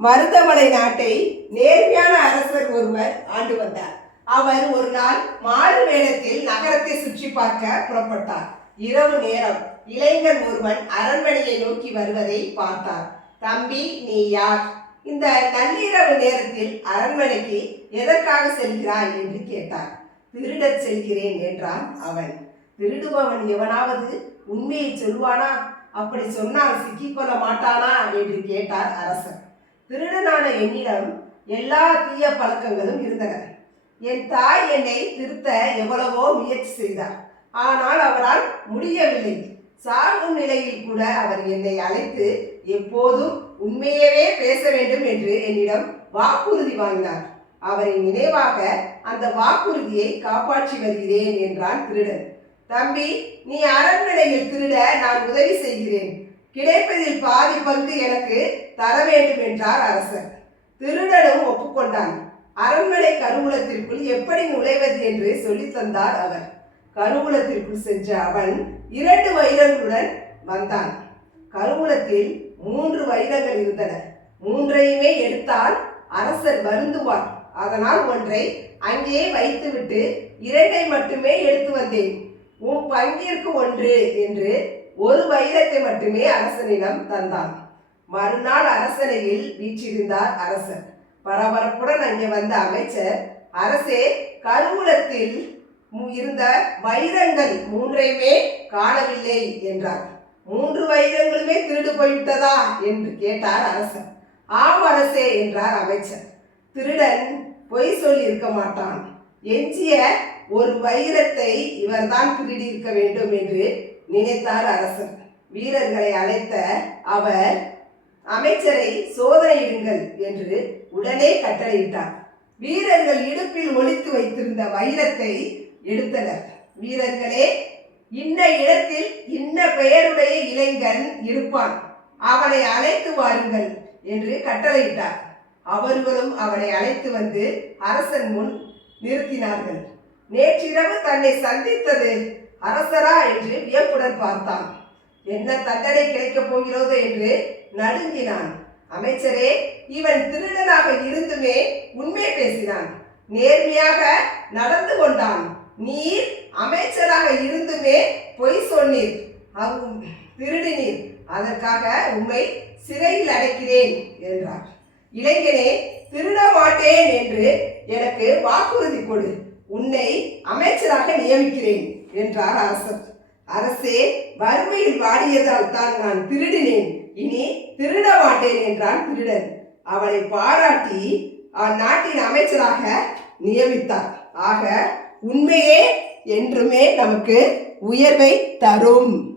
மருதமலை நாட்டை நேர்மையான அரசர் ஒருவர் ஆண்டு வந்தார். அவர் ஒரு நாள் மாறு வேடத்தில் நகரத்தை சுற்றி பார்க்க புறப்பட்டார். இரவு நேரம் இளைஞன் ஒருவன் அரண்மனையை நோக்கி வருவதை பார்த்தார். தம்பி நீ யார்? இந்த நள்ளிரவு நேரத்தில் அரண்மனைக்கு எதற்காக செல்கிறாய்? என்று கேட்டார். திருடச் செல்கிறேன் என்றான் அவன். திருடுபவன் எவனாவது உண்மையை சொல்வானா அப்படி சொன்னால் சிக்கிக்கொள்ள மாட்டானா? என்று கேட்டார் அரசர். திருடனான என்னிடம் எல்லா தீய பழக்கங்களும் இருந்தன. என் தாய் என்னை திருத்த எவ்வளவோ முயற்சி செய்தார். ஆனால் அவரால் முடியவில்லை. சாகும் நிலையில் கூட அவர் என்னை அழைத்து எப்போதும் உண்மையவே பேச வேண்டும் என்று என்னிடம் வாக்குறுதி வாங்கினார். அவரின் நினைவாக அந்த வாக்குறுதியை காப்பாற்றி வருகிறேன் என்றான் திருடன். தம்பி நீ அரண்மனையில் திருட நான் உதவி செய்கிறேன். கிடைப்பதில் பாதி பங்கு எனக்கு தர வேண்டும் என்றார் அரசர். திருடனும் ஒப்புக்கொண்டான். அரண்மனை கருவூலத்திற்குள் எப்படி நுழைவது என்று சொல்லி தந்தார் அவர். கருவூலத்திற்குள் சென்ற அவன் இரண்டு வைரங்களுடன் வந்தான். கருவூலத்தில் மூன்று வைரங்கள் இருந்தன. மூன்றையுமே எடுத்தால் அரசர் வருந்துவார். அதனால் ஒன்றை அங்கே வைத்துவிட்டு இரண்டை மட்டுமே எடுத்து வந்தேன். உன் பங்கிற்கு ஒன்று என்று ஒரு வைரத்தை மட்டுமே அரசனிடம் தந்தான். மறுநாள் அரசனையில் வீற்றிருந்தார் அரசர். பரபரப்புடன் அங்கே வந்த அமைச்சர் அரசே கருவூலத்தில் இருந்த வைரங்கள் மூன்றையுமே காணவில்லை என்றார். மூன்று வைரங்களுமே திருடு போய்விட்டதா? என்று கேட்டார் அரசர். ஆம் அரசே என்றார் அமைச்சர். திருடன் பொய் சொல்லி இருக்க மாட்டான். எஞ்சிய ஒரு வைரத்தை இவர்தான் திருடியிருக்க வேண்டும் என்று நினைத்தார் அரசர். வீரர்களை அழைத்த அவர் அமைச்சரை சோதனையிடுங்கள் என்று உடனே கட்டளையிட்டார். வீரர்கள் இடுப்பில் ஒழித்து வைத்திருந்த வைரத்தை எடுத்தனர். வீரர்களே இன்ன இடத்தில் இன்ன பெயருடைய இளைஞன் இருப்பான். அவனை அழைத்து வாருங்கள் என்று கட்டளையிட்டார். அவர்களும் அவனை அழைத்து வந்து அரசன் முன் நிறுத்தினார்கள். நேற்றிரவு தன்னை சந்தித்தது அரசரா என்று வியப்புடன் பார்த்தான். என்ன தண்டனை கிடைக்கப் போகிறதோ என்று? நடுங்கினான். அமைச்சரே இவன் திருடனாக இருந்துமே உண்மை பேசினான். நேர்மையாக நடந்து கொண்டான். நீர் அமைச்சராக இருந்துமே பொய் சொன்னீர். அவ்- திருடினீர். அதற்காக உம்மை சிறையில் அடைக்கிறேன் என்றார். இளைஞனே திருட மாட்டேன் என்று எனக்கு வாக்குறுதி கொடு. உன்னை அமைச்சராக நியமிக்கிறேன் என்றார் அரசர். அரசே வறுமையில் வாடியதால் தான் நான் திருடினேன். இனி திருட மாட்டேன் என்றான் திருடன். அவனை பாராட்டி அந்நாட்டின் அமைச்சராக நியமித்தார். ஆக உண்மையே என்றுமே நமக்கு உயர்வை தரும்.